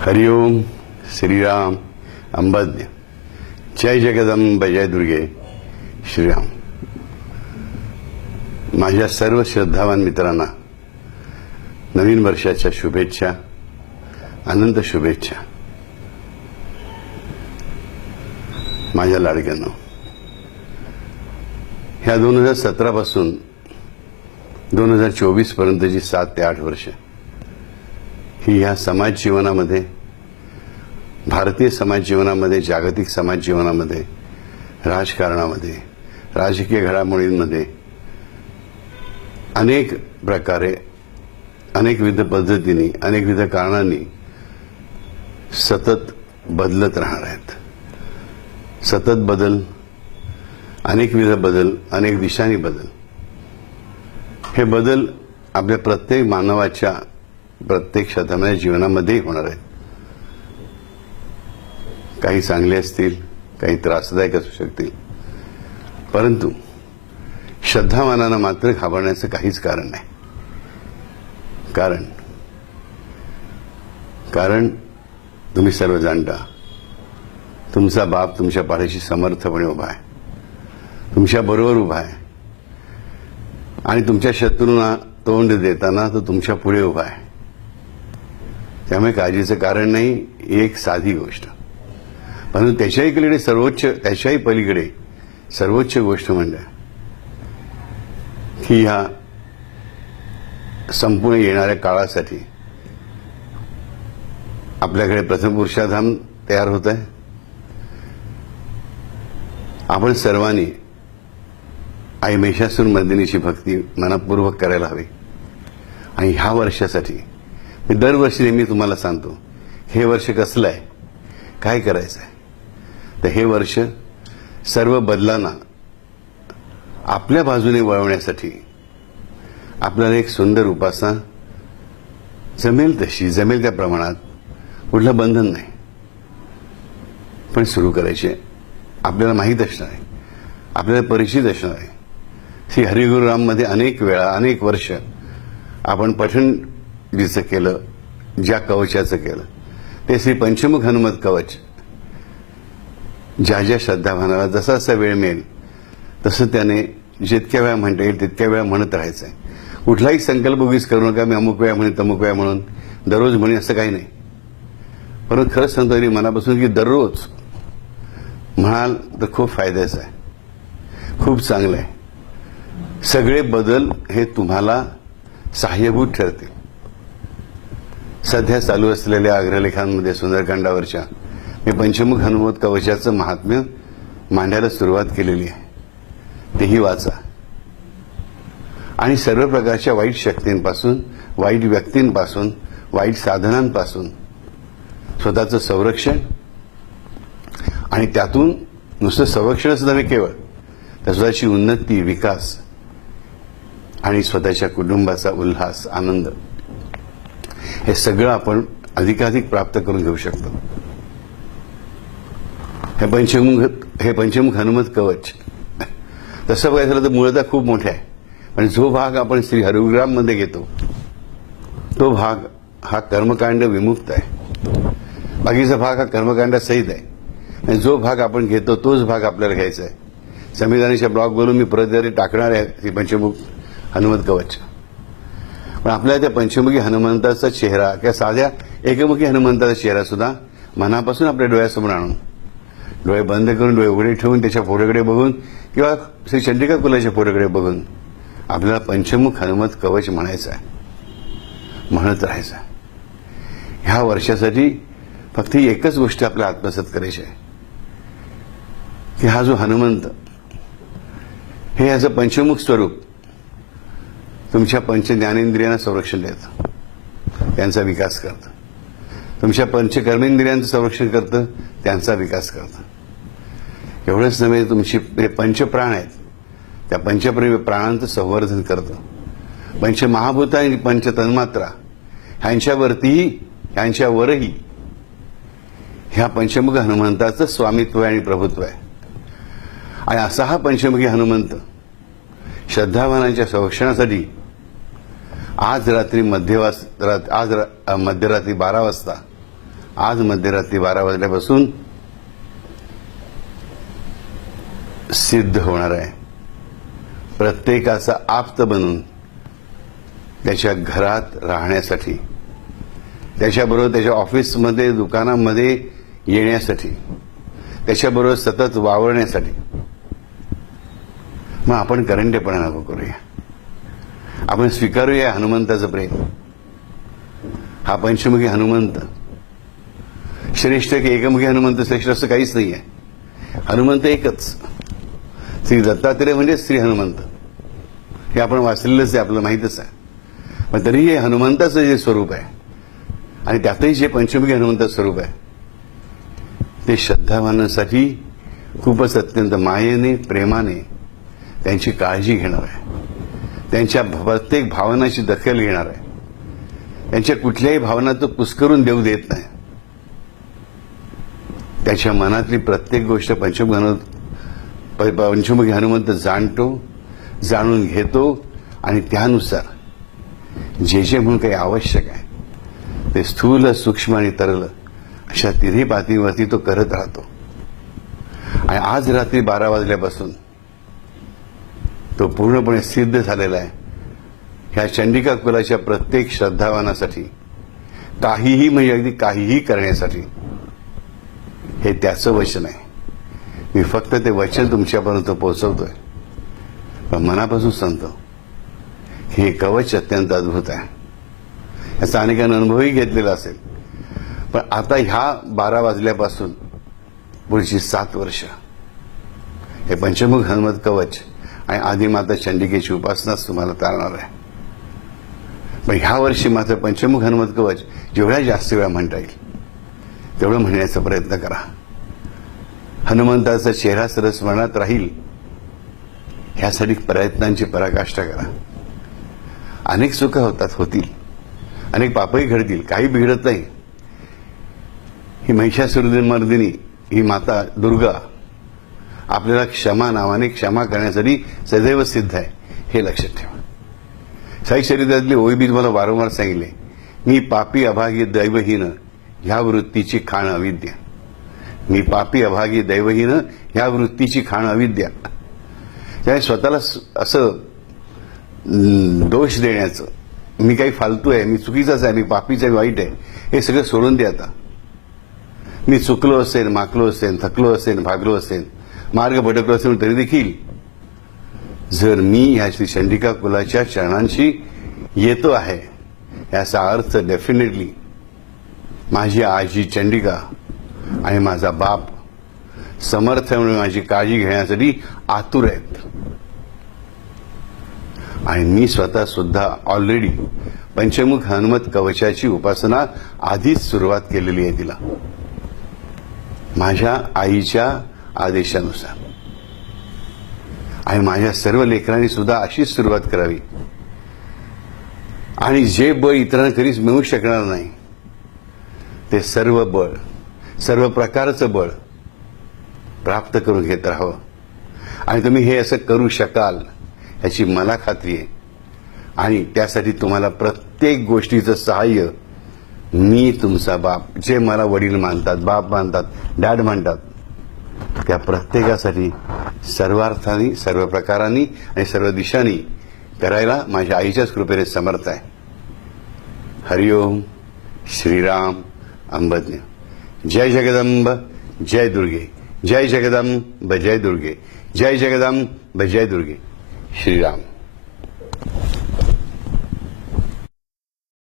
हरिओम श्रीराम अंबज्ञ जय जगदंब जय दुर्गे श्रीराम। माझ्या सर्व श्रद्धावान मित्रांना नवीन वर्षाच्या शुभेच्छा, अनंत शुभेच्छा। माझ्या लाडक्यांनो, ह्या 2017 पासून 2024 पर्यंतची 7 ते 8 वर्ष ही ह्या समाज जीवनामध्ये, भारतीय समाज जीवनामध्ये, जागतिक समाज जीवनामध्ये, राजकारणामध्ये, राजकीय घडामोडींमध्ये अनेक प्रकारे, अनेकविध पद्धतीने, अनेकविध कारणांनी सतत बदलत राहणार आहेत। सतत बदल, अनेकविध बदल, अनेक दिशांनी बदल। हे बदल आपल्या प्रत्येक मानवाच्या प्रत्येक क्षेत्राच्या जीवनामध्ये होणार आहेत। काही चांगले असतील, काही त्रासदायक असू शकतील, परंतु श्रद्धावानांना मात्र घाबरण्याचं काहीच कारण नाही। कारण तुम्ही सर्व जाणता, तुमचा बाप तुमच्या पाठीशी समर्थपणे उभा आहे, तुमच्या बरोबर उभा आहे आणि तुमच्या शत्रूंना तोंड देताना तो तुमच्या पुढे उभा आहे। त्यामुळे काळजीचं कारण नाही, ही एक साधी गोष्ट। परंतु त्याच्याही सर्वोच्च, त्याच्याही पलीकडे सर्वोच्च गोष्ट म्हणजे की ह्या संपूर्ण येणाऱ्या काळासाठी आपल्याकडे प्रथम पुरुषाधाम तयार होत आहे। आपण सर्वांनी आई महिषासुर मर्दिनीची भक्ती मनपूर्वक करायला हवी। आणि ह्या वर्षासाठी मी दरवर्षी नेहमी तुम्हाला सांगतो, हे वर्ष कसलं आहे, काय करायचं आहे। तर हे वर्ष सर्व बदलांना आपल्या बाजूने वळवण्यासाठी आपल्याला एक सुंदर उपासना जमेल तशी, जमेल त्या प्रमाणात, कुठलं बंधन नाही, पण सुरू करायचे। आपल्याला माहीत असणार आहे, आपल्याला परिचित असणार आहे। श्री हरिगुरुराममध्ये अनेक वेळा, अनेक वर्ष आपण पठण जिचं केलं, ज्या कवचाचं केलं ते श्री पंचमुख हनुमत कवच। ज्या ज्या श्रद्धाभानाला जसा जसा वेळ मिळेल तसं त्याने जितक्या वेळा म्हणता येईल तितक्या वेळा म्हणत राहायचं आहे। कुठलाही संकल्प उगीच करू नका, मी अमुक वेळा म्हणेन, तमुक वेळा म्हणून, दररोज म्हणेन असं काही नाही। परंतु खरंच सांगतो तरी मनापासून की दररोज म्हणाल तर खूप फायद्याचं आहे, खूप चांगलं आहे। सगळे बदल हे तुम्हाला सहाय्यभूत ठरतील। सध्या चालू असलेल्या अग्रलेखांमध्ये सुंदरकांडावरच्या मी पंचमुख हनुमत कवचाचं महात्म्य मांडायला सुरुवात केलेली आहे, तेही वाचा। आणि सर्व प्रकारच्या वाईट शक्तींपासून, वाईट व्यक्तींपासून, वाईट साधनांपासून स्वतःचं संरक्षण, आणि त्यातून नुसतं संरक्षणच नव्हे केवळ, तर स्वतःची उन्नती, विकास आणि स्वतःच्या कुटुंबाचा उल्हास, आनंद हे सगळं आपण अधिकाधिक प्राप्त करून घेऊ शकतो। हे पंचमुख हनुमत कवच तसं बघायचं झालं तर मूळतः खूप मोठे आहे, पण जो भाग आपण श्री हरिगुरुराममध्ये घेतो तो भाग हा कर्मकांड विमुक्त आहे। बाकीचा भाग हा कर्मकांडासहित आहे। आणि जो भाग आपण घेतो तोच भाग आपल्याला घ्यायचा आहे। संविधानाच्या ब्लॉगवरून मी परत टाकणार आहे श्री पंचमुख हनुमत कवच। पण आपल्याला त्या पंचमुखी हनुमंताचा चेहरा किंवा साध्या एकमुखी हनुमंताचा चेहरा सुद्धा मनापासून आपल्या डोळ्यासमोर आणून, डोळे बंद करून, डोळे उघडे ठेवून त्याच्या फोटोकडे बघून किंवा श्री चंडिका कुलाच्या फोटोकडे बघून आपल्याला पंचमुख हनुमत कवच म्हणायचं आहे, म्हणत राहायचं आहे। ह्या वर्षासाठी फक्त ही एकच गोष्ट आपल्याला आत्मसात करायची आहे की हा जो हनुमंत हे याचं पंचमुख स्वरूप तुमच्या पंच ज्ञानेंद्रियांना संरक्षण देतं, त्यांचा विकास करतं। तुमच्या पंचकर्मेंद्रियांचं संरक्षण करतं, त्यांचा विकास करतं। एवढंच नव्हे, तुमची पंचप्राण आहेत, त्या पंचप्राणांचं संवर्धन करतं। पंचमहाभूत आणि पंचतन्मात्रा ह्यांच्यावरतीही, ह्यांच्यावरही ह्या पंचमुख हनुमंताचं स्वामित्व आणि प्रभुत्व आहे। आणि असा हा पंचमुखी हनुमंत श्रद्धावानांच्या संरक्षणासाठी आज मध्यरात्री 12 वाजता आज मध्यरात्री 12 वाजल्यापासून सिद्ध होणार आहे. प्रत्येकाचा आप्त बनून त्याच्या घरात राहण्यासाठी, त्याच्याबरोबर त्याच्या ऑफिसमध्ये दुकानामध्ये येण्यासाठी, त्याच्याबरोबर सतत वावरण्यासाठी. मग आपण करंटेपणा नको करूया. आपण स्वीकारूया हनुमंताचं प्रेम. हा पंचमुखी हनुमंत श्रेष्ठ की एकमुखी हनुमंत श्रेष्ठ असं काहीच नाही आहे. हनुमंत एकच. श्री दत्तात्रेय म्हणजे श्री हनुमंत. हे आपण वाचलेलंच आहे, आपल्याला माहीतच आहे. पण तरीही हे हनुमंताचं जे स्वरूप आहे आणि त्यातही जे पंचमुखी हनुमंताचं स्वरूप आहे ते श्रद्धावानांसाठी खूपच अत्यंत मायेने प्रेमाने त्यांची काळजी घेणार आहे. त्यांच्या प्रत्येक भावनाची दखल घेणार आहे. त्यांच्या कुठल्याही भावना तो कुस्करून देऊ देत नाही. त्याच्या मनातली प्रत्येक गोष्ट पंचमुखी हनुमंत जाणतो, जाणून घेतो आणि त्यानुसार जे जे म्हणून काही आवश्यक आहे ते स्थूल, सूक्ष्म आणि तरल अशा तिन्ही पातळीवरती तो करत राहतो. आणि आज रात्री 12 वाजल्यापासून तो पूर्णपणे सिद्ध झालेला आहे. ह्या चंडिका कुलाच्या प्रत्येक श्रद्धावानासाठी काहीही म्हणजे अगदी काहीही करण्यासाठी हे त्याचं वचन आहे. मी फक्त ते वचन तुमच्यापर्यंत पोहोचवतोय. पण मनापासून सांगतो हे कवच अत्यंत अद्भुत आहे. याचा अनेकांना अनुभवही घेतलेला असेल. पण आता ह्या 12 वाजल्यापासून पुढची 7 वर्ष हे पंचमुख हनुमत कवच आणि आदिमाता चंडिकेची उपासनाच तुम्हाला चालणार आहे. पण ह्या वर्षी मात्र पंचमुख हनुमत कवच जेवढ्या जास्त वेळा म्हणता येईल तेवढं म्हणण्याचा प्रयत्न करा. हनुमंताचा चेहरा सरळ स्मरणात राहील ह्यासाठी प्रयत्नांची पराकाष्ठा करा. अनेक चुका होतील, अनेक पापही घडतील, काही बिघडत नाही. ही महिषासुरमर्दिनी ही माता दुर्गा आपल्याला क्षमा नावाने क्षमा करण्यासाठी सदैव सिद्ध आहे, हे लक्षात ठेवा. साई चरित्रातली ओवी बी तुम्हाला वारंवार सांगितले. मी पापी अभागी दैवहीन ह्या वृत्तीची खाण अविद्या. मी पापी अभागी दैवहीन ह्या वृत्तीची खाण अविद्या. त्यामुळे स्वतःला असं दोष देण्याचं, मी काही फालतू आहे, मी चुकीचाच आहे, मी पापीच आहे, वाईट आहे, हे सगळं सोडून द्या. आता मी चुकलो असेल, माकलो असेल, थकलो असेल, भागलो असेल, मार्ग भटकलो असेल, तरी देखील जर मी ह्या श्री चंडिका कुलाच्या चरणांशी येतो आहे याचा अर्थ डेफिनेटली माझी आजी चंडिका आणि माझा बाप समर्थ म्हणून माझी काळजी घेण्यासाठी आतुर आहेत. आणि मी स्वतः सुद्धा ऑलरेडी पंचमुख हनुमत कवचाची उपासना आधीच सुरुवात केलेली आहे तिला, माझ्या आईच्या आदेशानुसार. आणि माझ्या सर्व लेकरांनी सुद्धा अशीच सुरुवात करावी. आणि जे बळ इतरांना कधीच मिळू शकणार नाही ते सर्व बळ, सर्व प्रकारचं बळ प्राप्त करून घेत राहावं. आणि तुम्ही हे असं करू शकाल याची मला खात्री आहे. आणि त्यासाठी तुम्हाला प्रत्येक गोष्टीचं सहाय्य मी तुमचा बाप, जे मला वडील मानतात, बाप मानतात, डॅड मानतात, त्या प्रत्येकासाठी सर्वार्थाने, सर्व प्रकारांनी आणि सर्व दिशांनी करायला माझ्या आईच्याच कृपेने समर्थ आहे. हरिओम श्रीराम अंबज्ञ. जय जगदंब जय दुर्गे. जय जगदंब जय दुर्गे. जय जगदंब जय दुर्गे. श्रीराम.